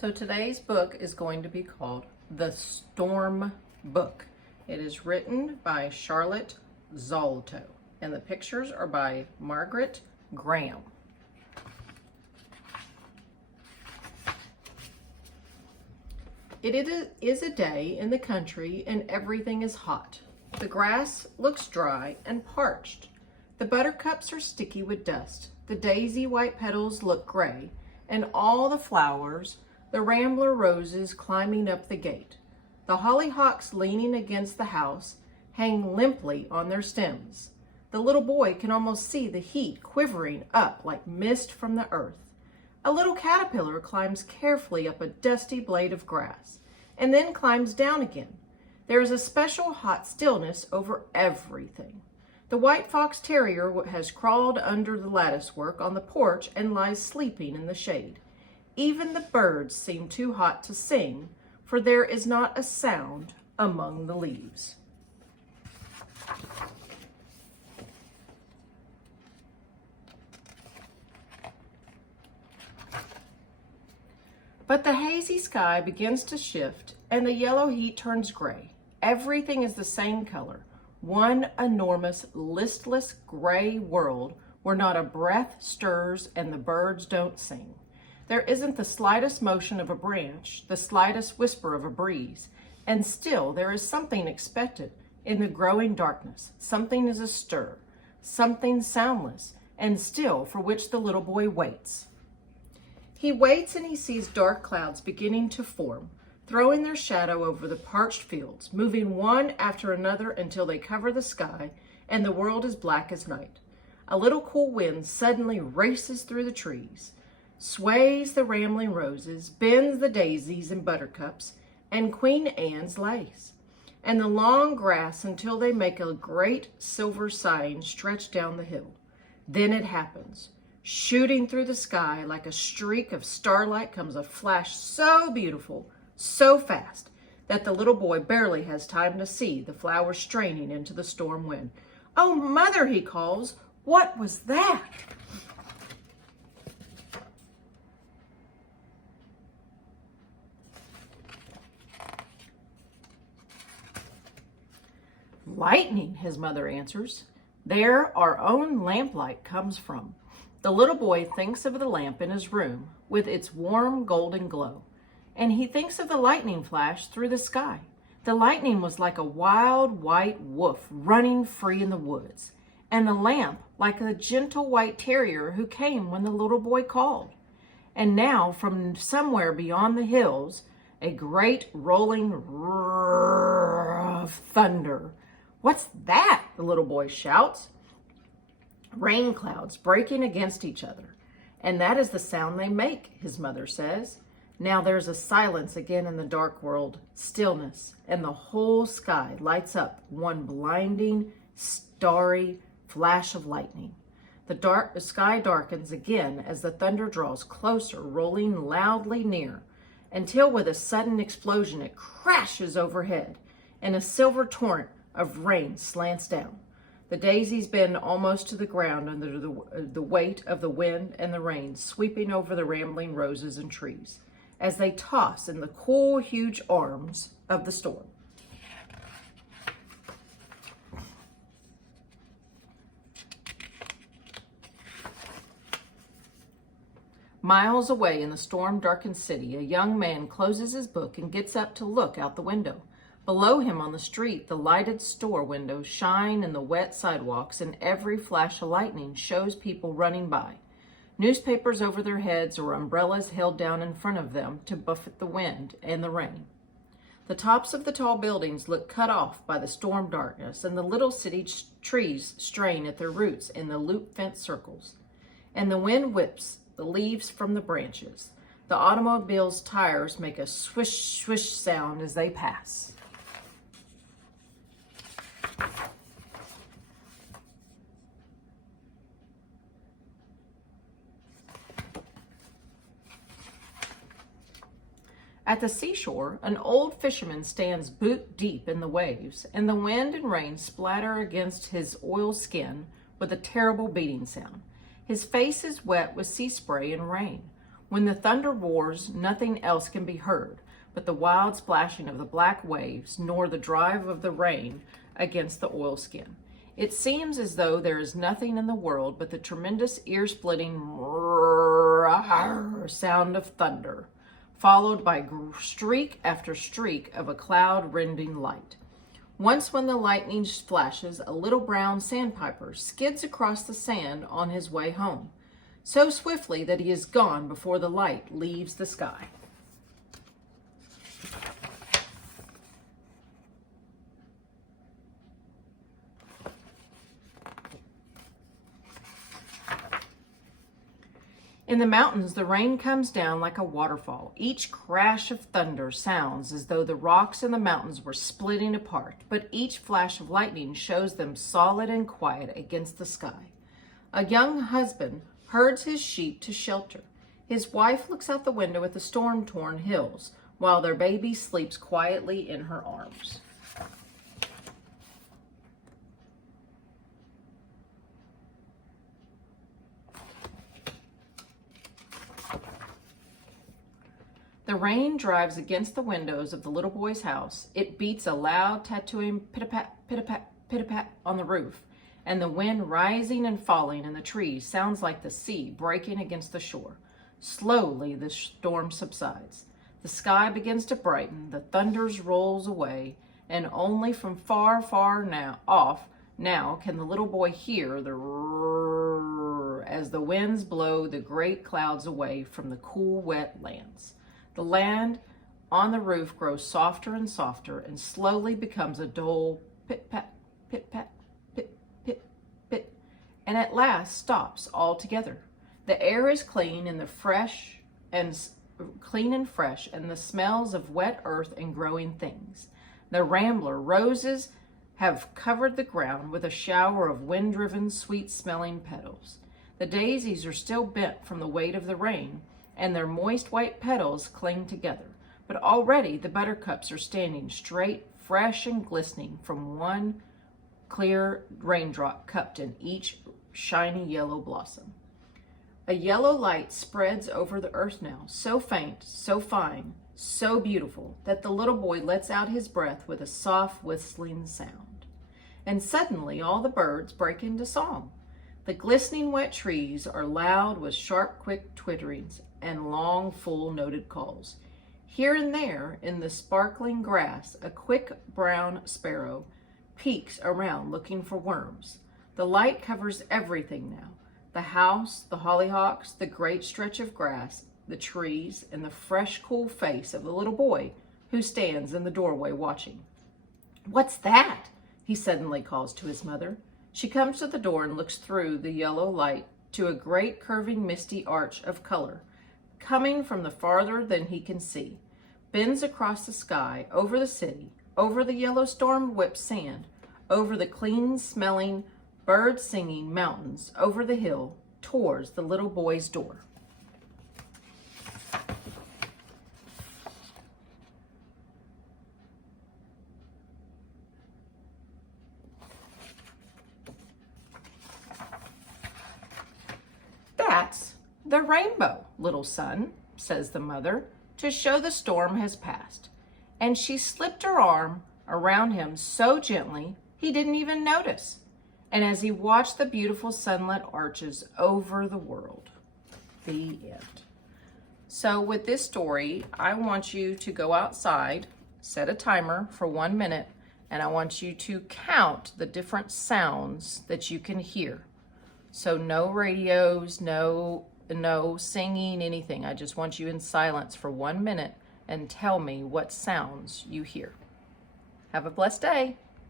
So today's book is going to be called The Storm Book. It is written by Charlotte Zolotow, and the pictures are by Margaret Graham. It is a day in the country and everything is hot. The grass looks dry and parched. The buttercups are sticky with dust. The daisy white petals look gray, and all the flowers, the rambler roses climbing up the gate. The hollyhocks leaning against the house hang limply on their stems. The little boy can almost see the heat quivering up like mist from the earth. A little caterpillar climbs carefully up a dusty blade of grass and then climbs down again. There is a special hot stillness over everything. The white fox terrier has crawled under the latticework on the porch and lies sleeping in the shade. Even the birds seem too hot to sing, for there is not a sound among the leaves. But the hazy sky begins to shift and the yellow heat turns gray. Everything is the same color, one enormous, listless gray world where not a breath stirs and the birds don't sing. There isn't the slightest motion of a branch, the slightest whisper of a breeze, and still there is something expected in the growing darkness. Something is astir, something soundless and still for which the little boy waits. He waits and he sees dark clouds beginning to form, throwing their shadow over the parched fields, moving one after another until they cover the sky and the world is black as night. A little cool wind suddenly races through the trees, sways the rambling roses, bends the daisies and buttercups, and Queen Anne's lace, and the long grass until they make a great silver sign stretch down the hill. Then it happens. Shooting through the sky like a streak of starlight comes a flash so beautiful, so fast, that the little boy barely has time to see the flowers straining into the storm wind. "Oh, Mother," he calls, "what was that?" "Lightning," his mother answers. "There our own lamplight comes from." The little boy thinks of the lamp in his room with its warm golden glow, and he thinks of the lightning flash through the sky. The lightning was like a wild white wolf running free in the woods, and the lamp like a gentle white terrier who came when the little boy called. And now from somewhere beyond the hills, a great rolling roar of thunder. "What's that?" the little boy shouts. "Rain clouds breaking against each other. And that is the sound they make," his mother says. Now there's a silence again in the dark world, stillness, and the whole sky lights up one blinding, starry flash of lightning. The sky darkens again as the thunder draws closer, rolling loudly near, until with a sudden explosion it crashes overhead, and a silver torrent of rain slants down. The daisies bend almost to the ground under the weight of the wind and the rain sweeping over the rambling roses and trees as they toss in the cool, huge arms of the storm. Miles away in the storm-darkened city, a young man closes his book and gets up to look out the window. Below him on the street, the lighted store windows shine in the wet sidewalks, and every flash of lightning shows people running by, newspapers over their heads or umbrellas held down in front of them to buffet the wind and the rain. The tops of the tall buildings look cut off by the storm darkness, and the little city trees strain at their roots in the loop-fenced circles. And the wind whips the leaves from the branches. The automobile's tires make a swish, swish sound as they pass. At the seashore, an old fisherman stands boot deep in the waves, and the wind and rain splatter against his oiled skin with a terrible beating sound. His face is wet with sea spray and rain. When the thunder roars, nothing else can be heard but the wild splashing of the black waves, nor the drive of the rain against the oilskin. It seems as though there is nothing in the world but the tremendous ear-splitting sound of thunder, followed by streak after streak of a cloud-rending light. Once when the lightning flashes, a little brown sandpiper skids across the sand on his way home, so swiftly that he is gone before the light leaves the sky. In the mountains, the rain comes down like a waterfall. Each crash of thunder sounds as though the rocks in the mountains were splitting apart, but each flash of lightning shows them solid and quiet against the sky. A young husband herds his sheep to shelter. His wife looks out the window at the storm-torn hills, while their baby sleeps quietly in her arms. The rain drives against the windows of the little boy's house. It beats a loud tattooing pit-a-pat, pit-a-pat, pit-a-pat on the roof, and the wind rising and falling in the trees sounds like the sea breaking against the shore. Slowly the storm subsides. The sky begins to brighten, the thunders rolls away, and only from far, far off can the little boy hear the roar as the winds blow the great clouds away from the cool, wet lands. The land on the roof grows softer and softer and slowly becomes a dull pit-pat, pit-pat, pit, pit, and at last stops altogether. The air is clean and fresh, and the smells of wet earth and growing things. The rambler roses have covered the ground with a shower of wind-driven, sweet-smelling petals. The daisies are still bent from the weight of the rain, and their moist white petals cling together. But already the buttercups are standing straight, fresh and glistening from one clear raindrop cupped in each shiny yellow blossom. A yellow light spreads over the earth now, so faint, so fine, so beautiful, that the little boy lets out his breath with a soft whistling sound. And suddenly all the birds break into song. The glistening wet trees are loud with sharp, quick twitterings and long, full-noted calls. Here and there, in the sparkling grass, a quick brown sparrow peeks around looking for worms. The light covers everything now. The house, the hollyhocks, the great stretch of grass, the trees, and the fresh, cool face of the little boy who stands in the doorway watching. "What's that?" he suddenly calls to his mother. She comes to the door and looks through the yellow light to a great curving misty arch of color, coming from the farther than he can see, bends across the sky, over the city, over the yellow storm-whipped sand, over the clean-smelling, bird-singing mountains, over the hill, towards the little boy's door. "That's the rainbow, little son," says the mother, to show the storm has passed. And she slipped her arm around him so gently he didn't even notice. And as he watched the beautiful sunlit arches over the world. The end. So with this story, I want you to go outside, set a timer for 1 minute, and I want you to count the different sounds that you can hear. So no radios, no singing, anything. I just want you in silence for 1 minute and tell me what sounds you hear. Have a blessed day.